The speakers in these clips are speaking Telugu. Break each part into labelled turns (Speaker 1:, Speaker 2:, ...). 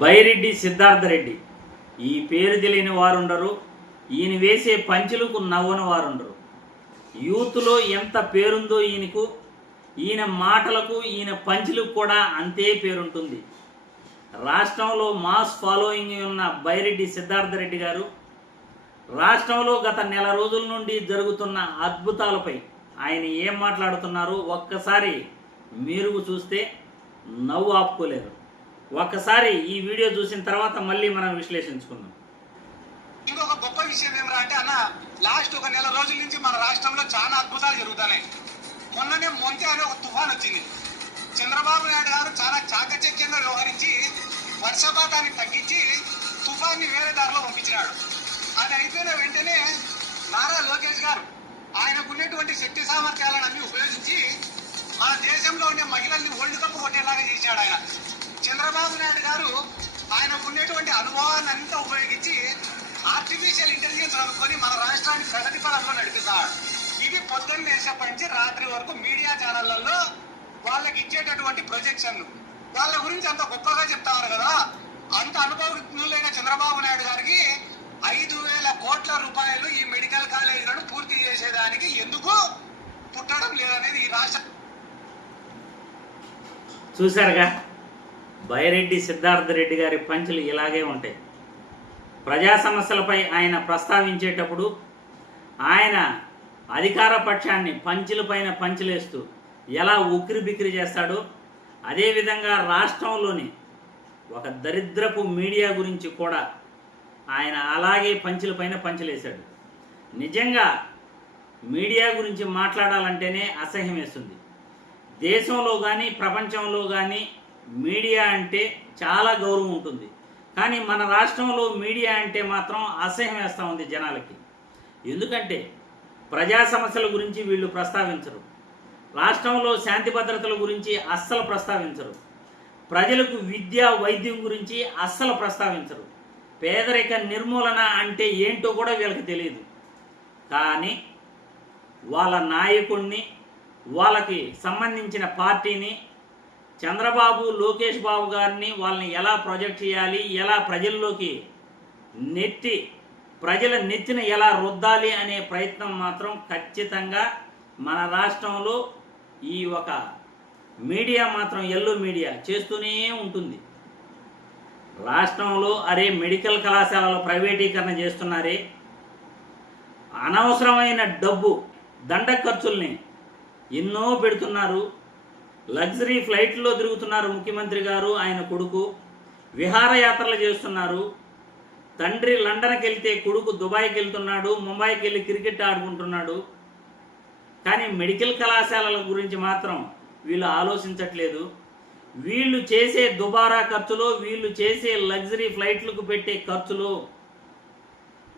Speaker 1: బైరెడ్డి సిద్ధార్థ రెడ్డి ఈ పేరు తెలియని వారుండరు ఈయన వేసే పంచులకు నవ్వని వారుండరు. యూత్లో ఎంత పేరుందో ఈయనకు ఈయన మాటలకు ఈయన పంచులకు కూడా అంతే పేరుంటుంది. రాష్ట్రంలో మాస్ ఫాలోయింగ్ ఉన్న బైరెడ్డి సిద్ధార్థ రెడ్డి గారు రాష్ట్రంలో గత నెల రోజుల నుండి జరుగుతున్న అద్భుతాలపై ఆయన ఏం మాట్లాడుతున్నారో ఒక్కసారి మీరు చూస్తే నవ్వు ఆపుకోలేరు. ఒక్కసారి ఈ వీడియో చూసిన తర్వాత మళ్ళీ మనం విశ్లేషించుకుందాం.
Speaker 2: ఇంకొక గొప్ప విషయం ఏమిరా అంటే అన్న లాస్ట్ ఒక నెల రోజుల నుంచి మన రాష్ట్రంలో చాలా అద్భుతాలు జరుగుతున్నాయి. మొన్ననే మొంతి అనే ఒక తుఫాన్ వచ్చింది. చంద్రబాబు నాయుడు గారు చాలా చాకచక్యంగా వ్యవహరించి వర్షపాతాన్ని తగ్గించి తుఫాన్ని వేరే దారిలో పంపించినాడు. అది అయిపోయిన వెంటనే నారా లోకేష్ గారు ఆయనకున్నటువంటి శక్తి సామర్థ్యాలను అన్ని ఉపయోగించి మన దేశంలో ఉండే మహిళల్ని వరల్డ్ కప్ కొట్టేలాగా చేశాడు ఆయన. చంద్రబాబు నాయుడు గారు ఆయనకు ఉన్నటువంటి అనుభవాన్ని అంతా ఉపయోగించి ఆర్టిఫిషియల్ ఇంటెలిజెన్స్ అనుకొని మన రాష్ట్రాన్ని ప్రగతి పరంలో నడిపిస్తాడు. ఇది పొద్దున్న వేసేప్పటి నుంచి రాత్రి వరకు మీడియా ఛానళ్ళలో వాళ్ళకి ఇచ్చేటటువంటి ప్రొజెక్షన్లు వాళ్ళ గురించి అంత గొప్పగా చెప్తారు కదా. అంత అనుభవజ్ఞులైన చంద్రబాబు నాయుడు గారికి ఐదు వేల కోట్ల రూపాయలు ఈ మెడికల్ కాలేజీలను పూర్తి చేసేదానికి ఎందుకు పుట్టడం లేదనేది ఈ రాష్ట్ర
Speaker 1: చూసారుగా బైరెడ్డి సిద్ధార్థ రెడ్డి గారి పంచులు ఇలాగే ఉంటాయి. ప్రజా సమస్యలపై ఆయన ప్రస్తావించేటప్పుడు ఆయన అధికార పక్షాన్ని పంచులపైన పంచులేస్తూ ఎలా ఉక్కిరి బిక్కిరి చేస్తాడో అదేవిధంగా రాష్ట్రంలోని ఒక దరిద్రపు మీడియా గురించి కూడా ఆయన అలాగే పంచులపైన పంచులేశాడు. నిజంగా మీడియా గురించి మాట్లాడాలంటేనే అసహ్యం వేస్తుంది దేశంలో కానీ ప్రపంచంలో కానీ మీడియా అంటే చాలా గౌరవం ఉంటుంది. కానీ మన రాష్ట్రంలో మీడియా అంటే మాత్రం అసహ్యం వేస్తూ ఉంది జనాలకి. ఎందుకంటే ప్రజా సమస్యల గురించి వీళ్ళు ప్రస్తావించరు. రాష్ట్రంలో శాంతి భద్రతల గురించి అస్సలు ప్రస్తావించరు. ప్రజలకు విద్య వైద్యం గురించి అస్సలు ప్రస్తావించరు. పేదరిక నిర్మూలన అంటే ఏంటో కూడా వీళ్ళకి తెలియదు. కానీ వాళ్ళ నాయకుడిని వాళ్ళకి సంబంధించిన పార్టీని చంద్రబాబు లోకేష్ బాబు గారిని వాళ్ళని ఎలా ప్రొజెక్ట్ చేయాలి ఎలా ప్రజల్లోకి నెట్టి ప్రజల నెత్తిన ఎలా రుద్దాలి అనే ప్రయత్నం మాత్రం ఖచ్చితంగా మన రాష్ట్రంలో ఈ ఒక మీడియా మాత్రం ఎల్లో మీడియా చేస్తూనే ఉంటుంది. రాష్ట్రంలో అరే మెడికల్ కళాశాలలో ప్రైవేటీకరణ చేస్తున్నారే. అనవసరమైన డబ్బు దండ ఖర్చుల్ని ఎన్నో పెడుతున్నారు. లగ్జరీ ఫ్లైట్లో తిరుగుతున్నారు ముఖ్యమంత్రి గారు ఆయన కొడుకు. విహారయాత్రలు చేస్తున్నారు. తండ్రి లండన్కి వెళ్తే కొడుకు దుబాయ్కి వెళ్తున్నాడు ముంబైకి వెళ్ళి క్రికెట్ ఆడుకుంటున్నాడు. కానీ మెడికల్ కళాశాలల గురించి మాత్రం వీళ్ళు ఆలోచించట్లేదు. వీళ్ళు చేసే దుబారా ఖర్చులో వీళ్ళు చేసే లగ్జరీ ఫ్లైట్లకు పెట్టే ఖర్చులు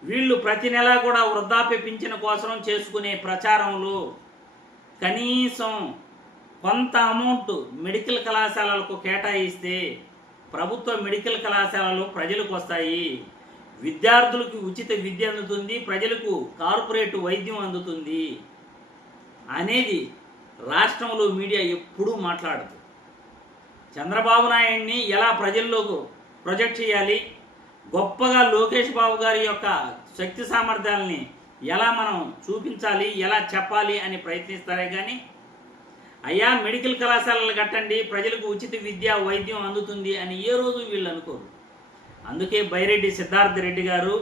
Speaker 1: వీళ్ళు ప్రతి నెల కూడా వృద్ధాప్య పింఛన కోసం చేసుకునే ప్రచారంలో కనీసం కొంత అమౌంట్ మెడికల్ కళాశాలలకు కేటాయిస్తే ప్రభుత్వ మెడికల్ కళాశాలలు ప్రజలకు వస్తాయి. విద్యార్థులకు ఉచిత విద్య అందుతుంది ప్రజలకు కార్పొరేట్ వైద్యం అందుతుంది అనేది రాష్ట్రంలో మీడియా ఎప్పుడూ మాట్లాడదు. చంద్రబాబు నాయుడిని ఎలా ప్రజల్లోకి ప్రొజెక్ట్ చేయాలి? గొప్పగా లోకేష్ బాబు గారి యొక్క శక్తి సామర్థ్యాలని ఎలా మనం చూపించాలి? ఎలా చెప్పాలి అని ప్రయత్నిస్తారే కానీ అయ్యా మెడికల్ కళాశాలలు కట్టండి ప్రజలకు ఉచిత విద్య వైద్యం అందుతుంది అని ఏ రోజు వీళ్ళు అనుకోరు. అందుకే బైరెడ్డి సిద్ధార్థ రెడ్డి గారు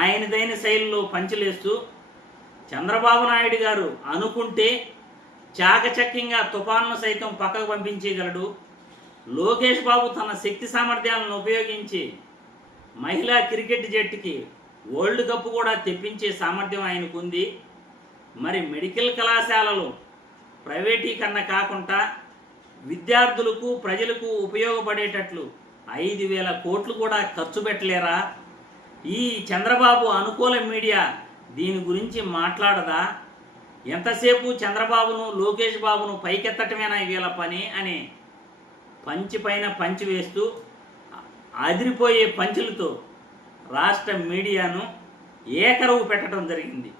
Speaker 1: ఆయనదైన శైలిలో పంచలేస్తూ చంద్రబాబు నాయుడు గారు అనుకుంటే చాకచక్యంగా తుఫాన్ను సైతం పక్కకు పంపించగలడు లోకేష్ బాబు తన శక్తి సామర్థ్యాలను ఉపయోగించి మహిళా క్రికెట్ జట్టుకి వరల్డ్ కప్ కూడా తెప్పించే సామర్థ్యం ఆయనకుంది. మరి మెడికల్ కళాశాలలు ప్రైవేటీకరణ కాకుండా విద్యార్థులకు ప్రజలకు ఉపయోగపడేటట్లు ఐదు వేల కోట్లు కూడా ఖర్చు పెట్టలేరా? ఈ చంద్రబాబు అనుకూల మీడియా దీని గురించి మాట్లాడదా? ఎంతసేపు చంద్రబాబును లోకేష్ బాబును పైకెత్తటమేనా వీళ్ళ పని అని పంచి పైన పంచి వేస్తూ అదిరిపోయే పంచులతో రాష్ట్ర మీడియాను ఏకరవు పెట్టడం జరిగింది.